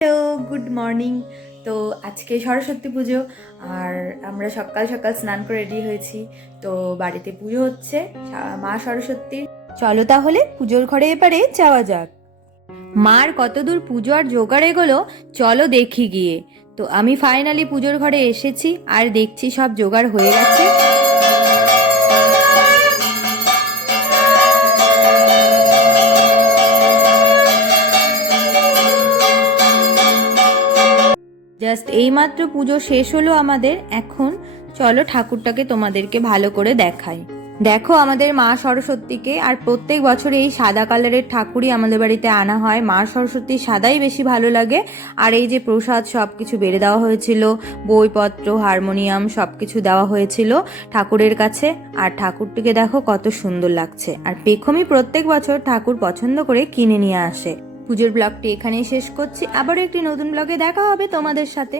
Hello, good morning. তো আজকে সরস্বতী পুজো, আর আমরা সকাল সকাল স্নান করে রেডি হয়েছি। তো বাড়িতে পুজো হচ্ছে মা সরস্বতীর। চলো তাহলে পুজোর ঘরে এবারে যাওয়া যাক। মার কতদূর পুজো আর জোগাড় এগোলো, চলো দেখি গিয়ে। তো আমি ফাইনালি পুজোর ঘরে এসেছি, আর দেখছি সব জোগাড় হয়ে গেছে। জাস্ট এইমাত্র পুজো শেষ হলো আমাদের, এখন চলো ঠাকুরটাকে তোমাদেরকে ভালো করে দেখাই। দেখো আমাদের মা সরস্বতীকে, আর প্রত্যেক বছর এই সাদা কালারের ঠাকুরই আমাদের বাড়িতে আনা হয়। মা সরস্বতী সাদাই বেশি ভালো লাগে। আর এই যে প্রসাদ সব কিছু বেড়ে দেওয়া হয়েছিল, বইপত্র, হারমোনিয়াম সব কিছু দেওয়া হয়েছিল ঠাকুরের কাছে। আর ঠাকুরটিকে দেখো কত সুন্দর লাগছে। আর পেখমই প্রত্যেক বছর ঠাকুর পছন্দ করে কিনে নিয়ে আসে। পুজোর ব্লগটি এখানেই শেষ করছি। আবারও একটি নতুন ব্লগে দেখা হবে তোমাদের সাথে।